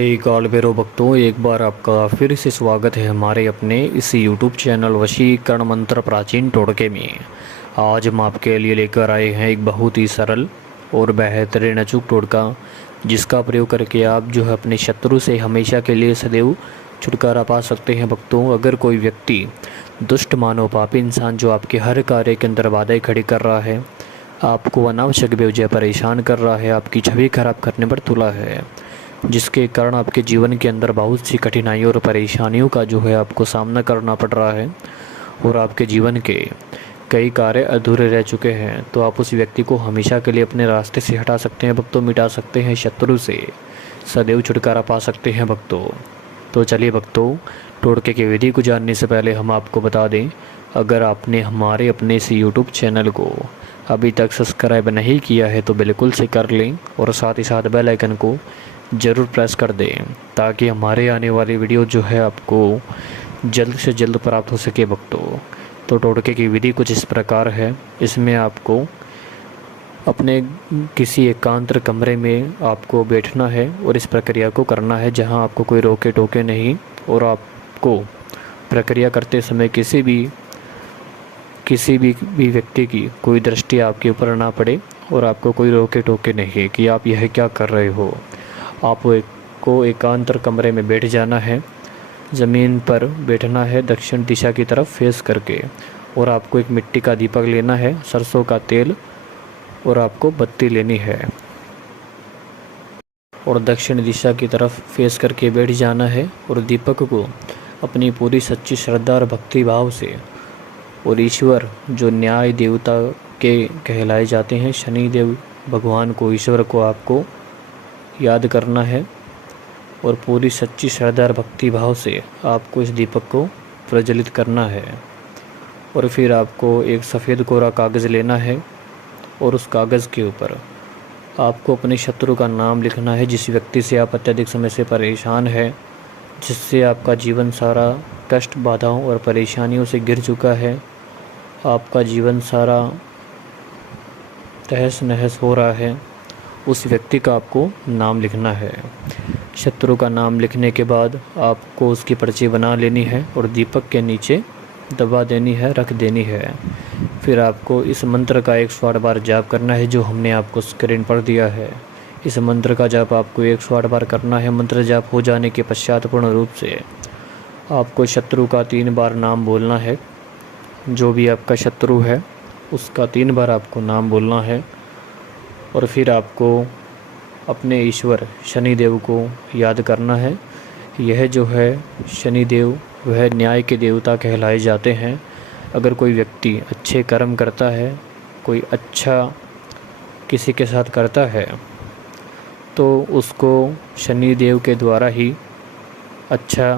कई काल भैरव भक्तों, एक बार आपका फिर से स्वागत है हमारे अपने इस YouTube चैनल वशीकरण मंत्र प्राचीन टोटके में। आज हम आपके लिए लेकर आए हैं एक बहुत ही सरल और बेहतरीन अचूक टोटका, जिसका प्रयोग करके आप जो है अपने शत्रु से हमेशा के लिए सदैव छुटकारा पा सकते हैं। भक्तों, अगर कोई व्यक्ति दुष्ट मानव पापी इंसान जो आपके हर कार्य के अंदर बाधाएं खड़ी कर रहा है, आपको अनावश्यक बेवजह परेशान कर रहा है, आपकी छवि खराब करने पर तुला है, जिसके कारण आपके जीवन के अंदर बहुत सी कठिनाइयों और परेशानियों का जो है आपको सामना करना पड़ रहा है और आपके जीवन के कई कार्य अधूरे रह चुके हैं, तो आप उस व्यक्ति को हमेशा के लिए अपने रास्ते से हटा सकते हैं भक्तों, मिटा सकते हैं, शत्रु से सदैव छुटकारा पा सकते हैं भक्तों। तो चलिए भक्तों, टोटके की विधि को जानने से पहले हम आपको बता दें, अगर आपने हमारे अपने इस YouTube चैनल को अभी तक सब्सक्राइब नहीं किया है तो बिल्कुल से कर लें और साथ ही साथ बेल आइकन को ज़रूर प्रेस कर दें, ताकि हमारे आने वाली वीडियो जो है आपको जल्द से जल्द प्राप्त हो सके भक्तों। तो टोटके की विधि कुछ इस प्रकार है। इसमें आपको अपने किसी एकांत कमरे में आपको बैठना है और इस प्रक्रिया को करना है, जहां आपको कोई रोके टोके नहीं और आपको प्रक्रिया करते समय किसी भी व्यक्ति की कोई दृष्टि आपके ऊपर ना पड़े और आपको कोई रोके टोके नहीं कि आप यह क्या कर रहे हो। आपको एकांत कमरे में बैठ जाना है, ज़मीन पर बैठना है दक्षिण दिशा की तरफ फेस करके, और आपको एक मिट्टी का दीपक लेना है, सरसों का तेल, और आपको बत्ती लेनी है और दक्षिण दिशा की तरफ फेस करके बैठ जाना है और दीपक को अपनी पूरी सच्ची श्रद्धा और भक्ति भाव से, और ईश्वर जो न्याय देवता के कहलाए जाते हैं, शनिदेव भगवान को, ईश्वर को आपको याद करना है और पूरी सच्ची श्रद्धा और भक्ति भाव से आपको इस दीपक को प्रज्वलित करना है। और फिर आपको एक सफ़ेद कोरा कागज़ लेना है और उस कागज़ के ऊपर आपको अपने शत्रु का नाम लिखना है, जिस व्यक्ति से आप अत्यधिक समय से परेशान है, जिससे आपका जीवन सारा कष्ट, बाधाओं और परेशानियों से घिर चुका है, आपका जीवन सारा तहस नहस हो रहा है, उस व्यक्ति का आपको नाम लिखना है। शत्रु का नाम लिखने के बाद आपको उसकी पर्ची बना लेनी है और दीपक के नीचे दबा देनी है, रख देनी है। फिर आपको इस मंत्र का 108 बार जाप करना है, जो हमने आपको स्क्रीन पर दिया है। इस मंत्र का जाप आपको 108 बार करना है। मंत्र जाप हो जाने के पश्चात पूर्ण रूप से आपको शत्रु का 3 बार नाम बोलना है। जो भी आपका शत्रु है उसका 3 बार आपको नाम बोलना है और फिर आपको अपने ईश्वर शनिदेव को याद करना है। यह जो है शनिदेव, वह न्याय के देवता कहलाए जाते हैं। अगर कोई व्यक्ति अच्छे कर्म करता है, कोई अच्छा किसी के साथ करता है, तो उसको शनिदेव के द्वारा ही अच्छा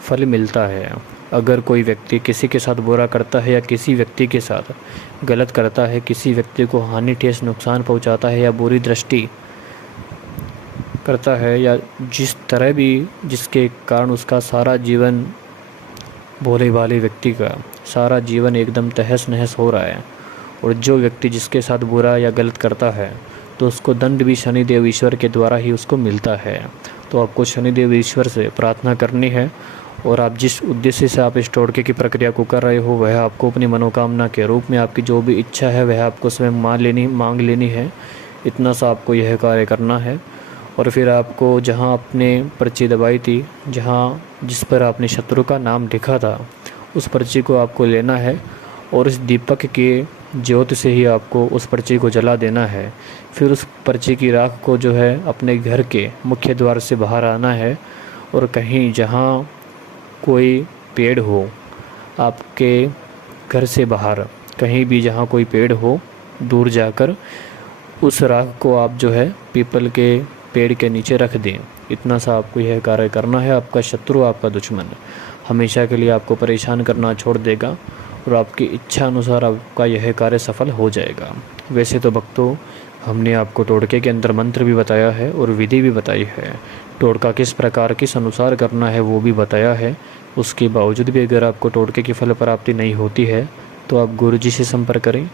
फल मिलता है। अगर कोई व्यक्ति किसी के साथ बुरा करता है या किसी व्यक्ति के साथ गलत करता है, किसी व्यक्ति को हानि, ठेस, नुकसान पहुंचाता है या बुरी दृष्टि करता है, या जिस तरह भी जिसके कारण उसका सारा जीवन, भोले भाले व्यक्ति का सारा जीवन एकदम तहस नहस हो रहा है, और जो व्यक्ति जिसके साथ बुरा या गलत करता है तो उसको दंड भी शनिदेव ईश्वर के द्वारा ही उसको मिलता है। तो आपको शनिदेव ईश्वर से प्रार्थना करनी है और आप जिस उद्देश्य से आप इस टोटके की प्रक्रिया को कर रहे हो, वह आपको अपनी मनोकामना के रूप में आपकी जो भी इच्छा है वह आपको स्वयं मांग लेनी है। इतना सा आपको यह कार्य करना है। और फिर आपको जहां आपने पर्ची दबाई थी, जिस पर आपने शत्रु का नाम लिखा था, उस पर्ची को आपको लेना है और इस दीपक के ज्योत से ही आपको उस पर्ची को जला देना है। फिर उस पर्ची की राख को जो है अपने घर के मुख्य द्वार से बाहर आना है और कहीं जहाँ कोई पेड़ हो, आपके घर से बाहर कहीं भी जहाँ कोई पेड़ हो, दूर जाकर उस राख को आप जो है पीपल के पेड़ के नीचे रख दें। इतना सा आपको यह कार्य करना है। आपका शत्रु, आपका दुश्मन हमेशा के लिए आपको परेशान करना छोड़ देगा और आपकी इच्छा अनुसार आपका यह कार्य सफल हो जाएगा। वैसे तो भक्तों, हमने आपको टोटके के अंदर मंत्र भी बताया है और विधि भी बताई है, टोटका किस प्रकार किस अनुसार करना है वो भी बताया है। उसके बावजूद भी अगर आपको टोटके की फल प्राप्ति नहीं होती है तो आप गुरुजी से संपर्क करें।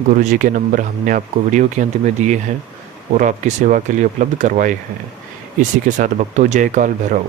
गुरुजी के नंबर हमने आपको वीडियो के अंत में दिए हैं और आपकी सेवा के लिए उपलब्ध करवाए हैं। इसी के साथ भक्तों, जय काल भैरव।